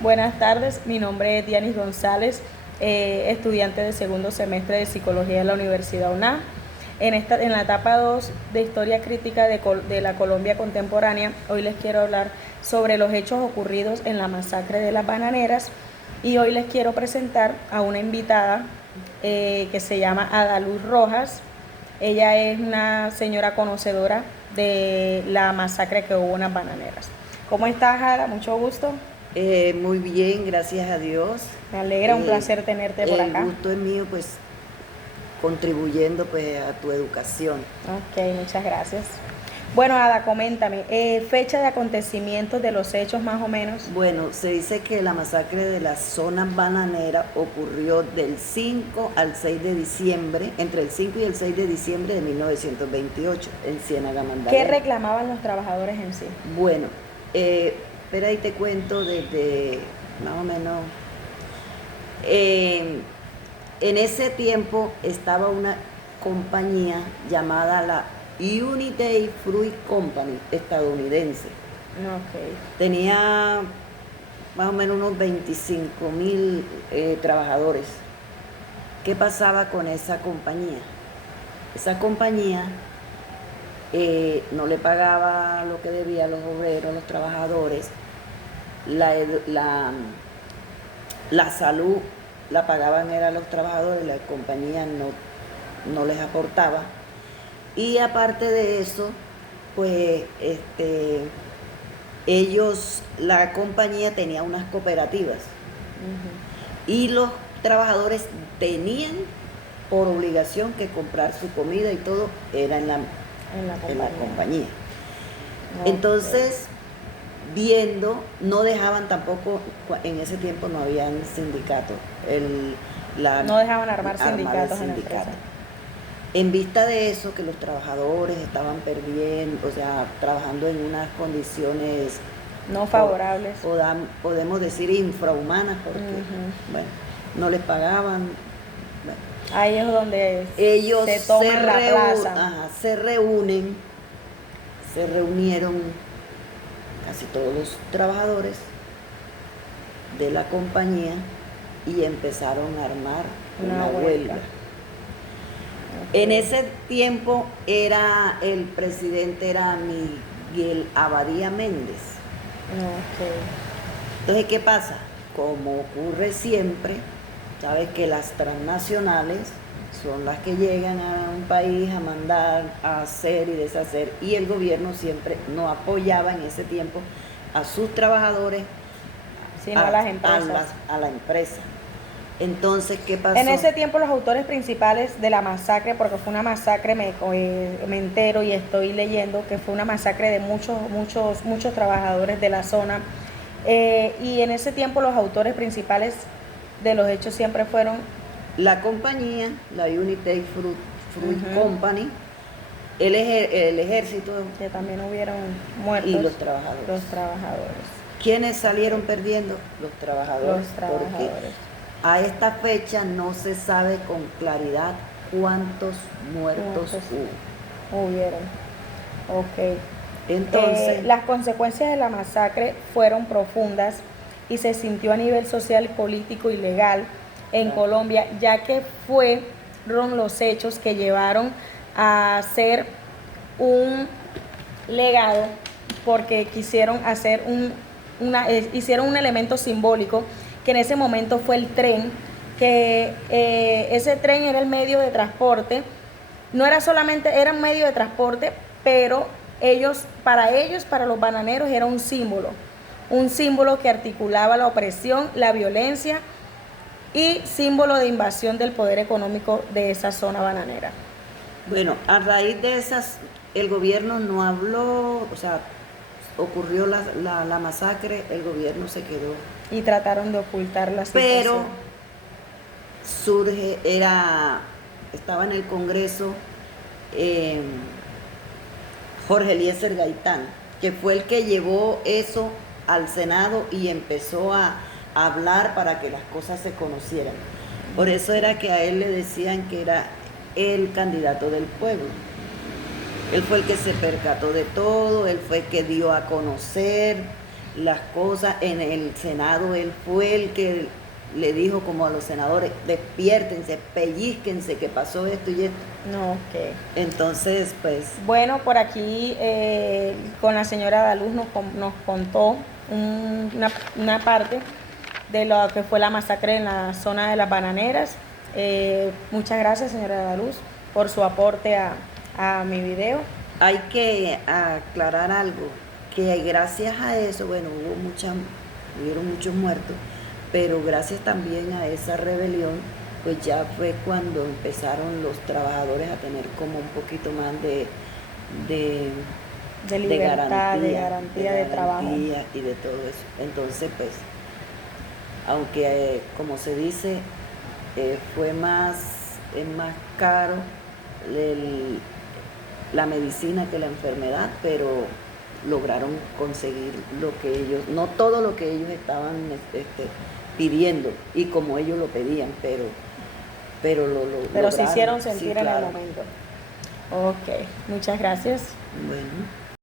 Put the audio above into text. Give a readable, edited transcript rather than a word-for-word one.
Buenas tardes, mi nombre es Dianis González, estudiante de segundo semestre de Psicología de la Universidad UNAM. En la etapa 2 de Historia Crítica de la Colombia Contemporánea, hoy les quiero hablar sobre los hechos ocurridos en la masacre de las bananeras y hoy les quiero presentar a una invitada que se llama Adaluz Rojas. Ella es una señora conocedora de la masacre que hubo en las bananeras. ¿Cómo estás, Ada? Mucho gusto. Muy bien, gracias a Dios. Me alegra, un placer tenerte por acá. El gusto es mío, pues, contribuyendo pues a tu educación. Ok, muchas gracias. Bueno, Ada, coméntame, fecha de acontecimientos de los hechos más o menos. Bueno, se dice que la masacre de la zona bananera ocurrió del 5 al 6 de diciembre, entre el 5 y el 6 de diciembre de 1928, en Ciénaga Magdalena. ¿Qué reclamaban los trabajadores en sí? Bueno, espera y te cuento desde más o menos. En ese tiempo estaba una compañía llamada la Unity Fruit Company estadounidense. Okay. Tenía más o menos unos 25,000 trabajadores. ¿Qué pasaba con esa compañía? Esa compañía no le pagaba lo que debía a los obreros, a los trabajadores. La salud la pagaban eran los trabajadores, la compañía no les aportaba. Y aparte de eso, pues la compañía tenía unas cooperativas. Y los trabajadores tenían por obligación que comprar su comida y todo era en la compañía. Okay. Entonces, no dejaban tampoco, en ese tiempo no habían sindicatos. No dejaban armar sindicatos en la empresa. En vista de eso, que los trabajadores estaban perdiendo, o sea, trabajando en unas condiciones no favorables, podemos decir infrahumanas, porque bueno, no les pagaban. Bueno, ahí es donde ellos se toman la plaza. Se reunieron casi todos los trabajadores de la compañía y empezaron a armar una huelga. Okay. En ese tiempo el presidente era Miguel Abadía Méndez. Okay. Entonces, ¿qué pasa? Como ocurre siempre, sabes que las transnacionales son las que llegan a un país a mandar, a hacer y deshacer, y el gobierno siempre no apoyaba en ese tiempo a sus trabajadores, sino a las empresas. A la empresa. Entonces, ¿qué pasó? En ese tiempo los autores principales de la masacre, porque fue una masacre, me entero y estoy leyendo que fue una masacre de muchos trabajadores de la zona, y en ese tiempo los autores principales de los hechos siempre fueron la compañía, la Unity Fruit Company, el ejército, que también hubieron muertos, y los trabajadores. ¿Quiénes salieron perdiendo? Los trabajadores. Porque a esta fecha no se sabe con claridad cuántos muertos hubieron. Ok. Entonces, las consecuencias de la masacre fueron profundas y se sintió a nivel social, político y legal en Colombia, ya que fueron los hechos que llevaron a hacer un legado, porque quisieron hacer hicieron un elemento simbólico, que en ese momento fue el tren, que ese tren era el medio de transporte, no era solamente, era un medio de transporte, pero para los bananeros era un símbolo que articulaba la opresión, la violencia y símbolo de invasión del poder económico de esa zona bananera. Bueno, a raíz de esas, el gobierno no habló, o sea, ocurrió la masacre, el gobierno se quedó. Y trataron de ocultar la situación. Pero estaba en el Congreso Jorge Eliezer Gaitán, que fue el que llevó eso al Senado y empezó a hablar para que las cosas se conocieran. Por eso era que a él le decían que era el candidato del pueblo. Él fue el que se percató de todo, él fue el que dio a conocer las cosas. En el Senado él fue el que le dijo como a los senadores, despiértense, pellizquense, que pasó esto y esto. No, ok. Entonces, pues, Bueno, por aquí con la señora Daluz nos contó una parte de lo que fue la masacre en la zona de las bananeras. Muchas gracias, señora Daluz, por su aporte a mi video. hay que aclarar algo, que gracias a eso, bueno, hubieron muchos muertos, pero gracias también a esa rebelión, pues ya fue cuando empezaron los trabajadores a tener como un poquito más de De libertad, de garantía de trabajo. y de todo eso. Entonces, pues, aunque como se dice, es más caro la medicina que la enfermedad, pero lograron conseguir lo que ellos, no todo lo que ellos estaban pidiendo y como ellos lo pedían, pero lo Pero se lograron. hicieron sentir Sí, en el claro. momento. Ok, muchas gracias. Bueno.